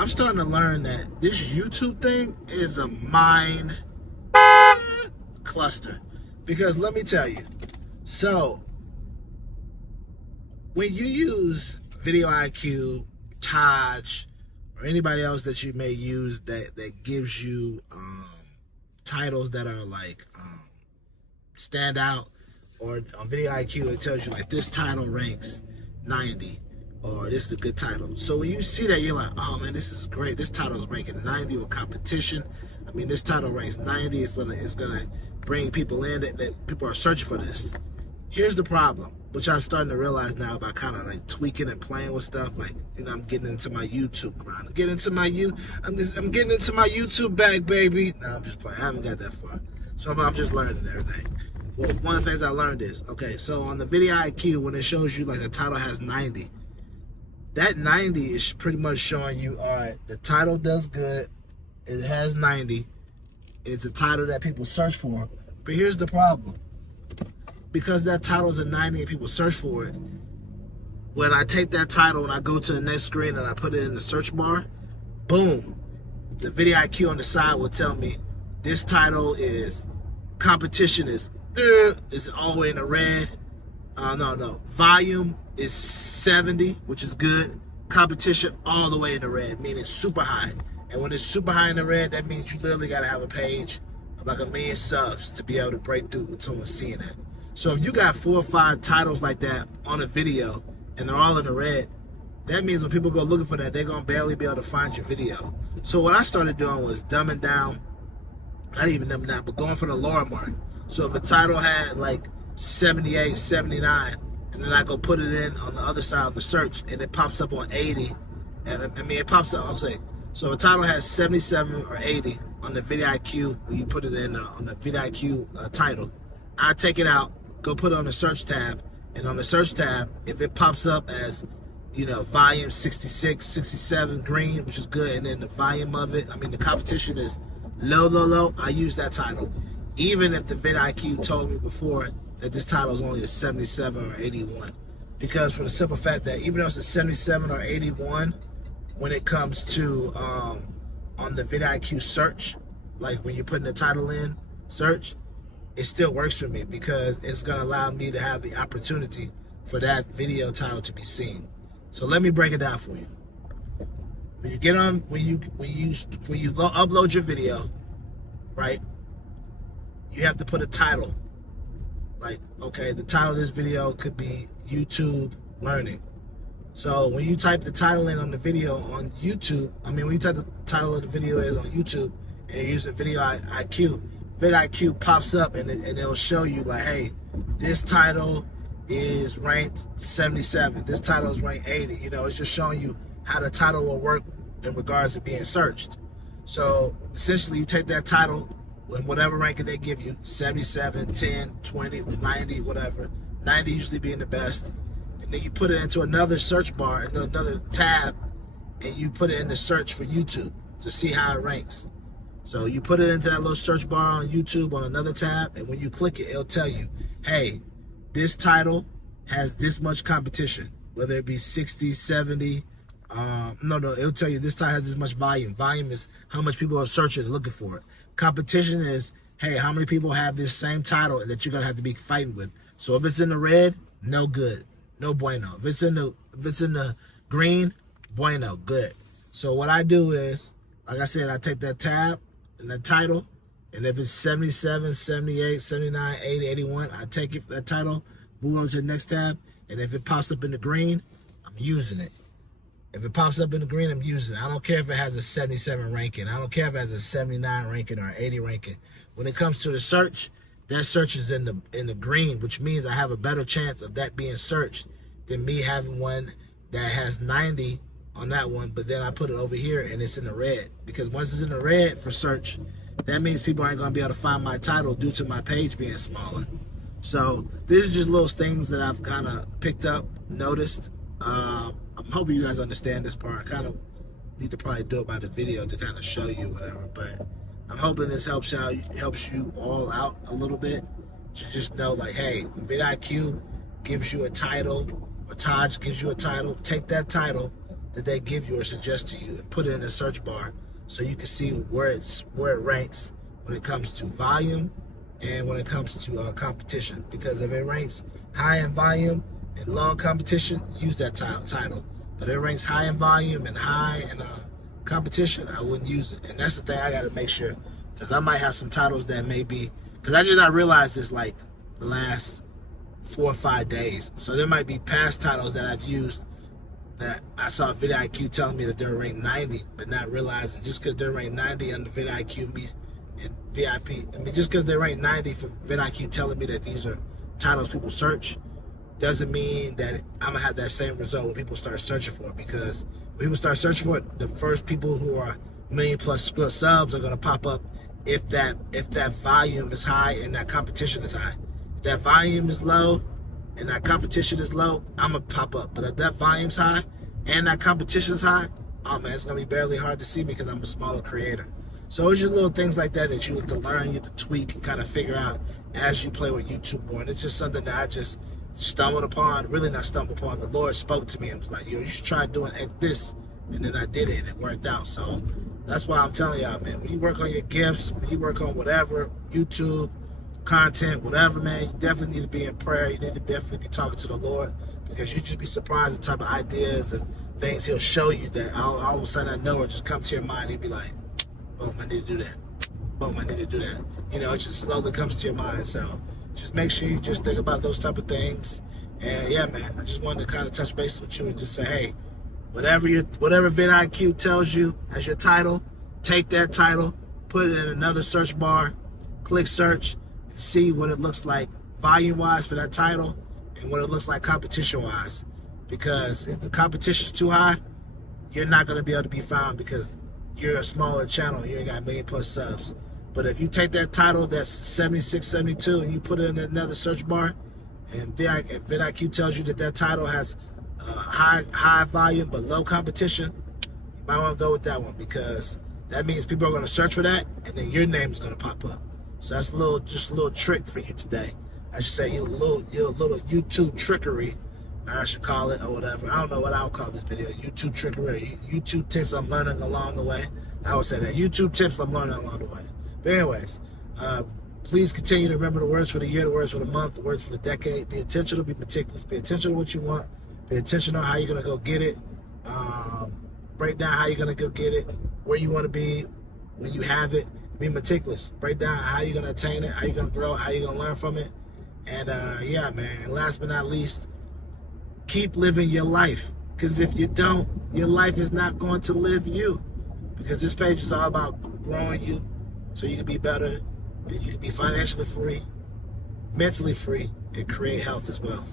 I'm starting to learn that this YouTube thing is a mind cluster. Because let me tell you, so when you use VidIQ, Taj, or anybody else that you may use that gives you titles that are like stand out, or on VidIQ it tells you like this title ranks 90, or this is a good title. So when you see that, you're like, oh man, this is great. This title is ranking 90 with competition. I mean, this title ranks 90. It's gonna bring people in that people are searching for this. Here's the problem, which I'm starting to realize now by kind of like tweaking and playing with stuff. Like, you know, I'm getting into my YouTube grind. I'm getting into my YouTube bag, baby. No, I'm just playing. I haven't got that far. So I'm just learning everything. Well, one of the things I learned is, okay, so on the VidIQ, when it shows you like a title has 90, that 90 is pretty much showing you, all right, the title does good. It has 90. It's a title that people search for. But here's the problem. Because that title's a 90 and people search for it, when I take that title and I go to the next screen and I put it in the search bar, boom, the VidIQ on the side will tell me this title is, competition is all the way in the red. No. Volume is 70, which is good. Competition all the way in the red, meaning super high. And when it's super high in the red, that means you literally got to have a page of like 1 million subs to be able to break through with someone seeing that. So if you got 4 or 5 titles like that on a video and they're all in the red, that means when people go looking for that, they're going to barely be able to find your video. So what I started doing was dumbing down, not even dumbing down, but going for the lower mark. So if a title had like 78, 79, and then I go put it in on the other side of the search and it pops up on 80, and I mean, it pops up, I'll say, so if a title has 77 or 80 on the VidIQ, when you put it in on the VidIQ title, I take it out, go put it on the search tab, and on the search tab, if it pops up as, you know, volume 66, 67 green, which is good, and then the volume of it, I mean, the competition is low, I use that title. Even if the VidIQ told me before that this title is only a 77 or 81. Because for the simple fact that even though it's a 77 or 81, when it comes to on the VidIQ search, like when you're putting the title in search, it still works for me because it's gonna allow me to have the opportunity for that video title to be seen. So let me break it down for you. When you get on, when you upload your video, right? You have to put a title. Like, okay, the title of this video could be YouTube Learning. So when you type the title in on the video on YouTube, I mean, when you type the title of the video is on YouTube and you're using VidIQ, VidIQ pops up and it'll show you like, hey, this title is ranked 77. This title is ranked 80. You know, it's just showing you how the title will work in regards to being searched. So essentially you take that title in whatever ranking they give you, 77, 10, 20, 90, whatever, 90 usually being the best, and then you put it into another search bar, another tab, and you put it in the search for YouTube to see how it ranks. So you put it into that little search bar on YouTube on another tab, and when you click it, it'll tell you, hey, this title has this much competition, whether it be 60, 70, it'll tell you this title has this much volume. Volume is how much people are searching and looking for it. Competition is, hey, how many people have this same title that you're gonna have to be fighting with. So if it's in the red, no good, no bueno. If it's in the green, bueno, good. So what I do is, like I said, I take that tab and that title, and if it's 77, 78, 79, 80, 81, I take it, that title, move over to the next tab, and if it pops up in the green, I'm using it. If it pops up in the green, I'm using it. I don't care if it has a 77 ranking. I don't care if it has a 79 ranking or an 80 ranking. When it comes to the search, that search is in the green, which means I have a better chance of that being searched than me having one that has 90 on that one, but then I put it over here and it's in the red. Because once it's in the red for search, that means people aren't going to be able to find my title due to my page being smaller. So these are just little things that I've kind of picked up, noticed. I'm hoping you guys understand this part. I kind of need to probably do it by the video to kind of show you whatever, but I'm hoping this helps you all out a little bit to just know, like, hey, when VidIQ gives you a title, or Taj gives you a title, take that title that they give you or suggest to you and put it in the search bar so you can see where it ranks when it comes to volume and when it comes to competition. Because if it ranks high in volume and low in competition, use that title. But if it ranks high in volume and high in competition, I wouldn't use it. And that's the thing I got to make sure, because I might have some titles that may be, because I just not realized this like the last 4 or 5 days. So there might be past titles that I've used that I saw VidIQ telling me that they're ranked 90, but not realizing just because they're ranked 90 under VidIQ and VIP, I mean, just because they're ranked 90 from VidIQ telling me that these are titles people search, doesn't mean that I'm gonna have that same result when people start searching for it. Because when people start searching for it, the first people who are million plus subs are gonna pop up if that volume is high and that competition is high. If that volume is low and that competition is low, I'm gonna pop up. But if that volume's high and that competition is high, oh man, it's gonna be barely hard to see me because I'm a smaller creator. So it's just little things like that that you have to learn, you have to tweak and kind of figure out as you play with YouTube more. And it's just something that I just stumbled upon, really not stumbled upon. The Lord spoke to me and was like, yo, you should try doing this. And then I did it and it worked out. So that's why I'm telling y'all, man, when you work on your gifts, when you work on whatever, YouTube, content, whatever, man, you definitely need to be in prayer. You need to definitely be talking to the Lord, because you just be surprised the type of ideas and things He'll show you that all of a sudden I know it just come to your mind and you'll be like, boom, I need to do that. Boom, I need to do that. You know, it just slowly comes to your mind. So just make sure you just think about those type of things. And yeah, man, I just wanted to kind of touch base with you and just say, hey, whatever VidIQ tells you as your title, take that title, put it in another search bar, click search, and see what it looks like volume-wise for that title and what it looks like competition-wise. Because if the competition's too high, you're not going to be able to be found because you're a smaller channel, you ain't got 1 million plus subs. But if you take that title that's 76, 72 and you put it in another search bar, and VidIQ tells you that that title has high volume but low competition, you might want to go with that one, because that means people are going to search for that and then your name is going to pop up. So that's just a little trick for you today. I should say your little YouTube trickery, I should call it, or whatever. I don't know what I'll call this video. YouTube trickery, YouTube tips I'm learning along the way. I would say that. YouTube tips I'm learning along the way. But anyways, please continue to remember the words for the year, the words for the month, the words for the decade. Be intentional, be meticulous. Be intentional what you want. Be intentional how you're going to go get it. Break down how you're going to go get it, where you want to be when you have it. Be meticulous. Break down how you're going to attain it, how you're going to grow, how you're going to learn from it. And yeah, man, last but not least, keep living your life, because if you don't, your life is not going to live you. Because this page is all about growing you so you can be better and you can be financially free, mentally free, and create health as well.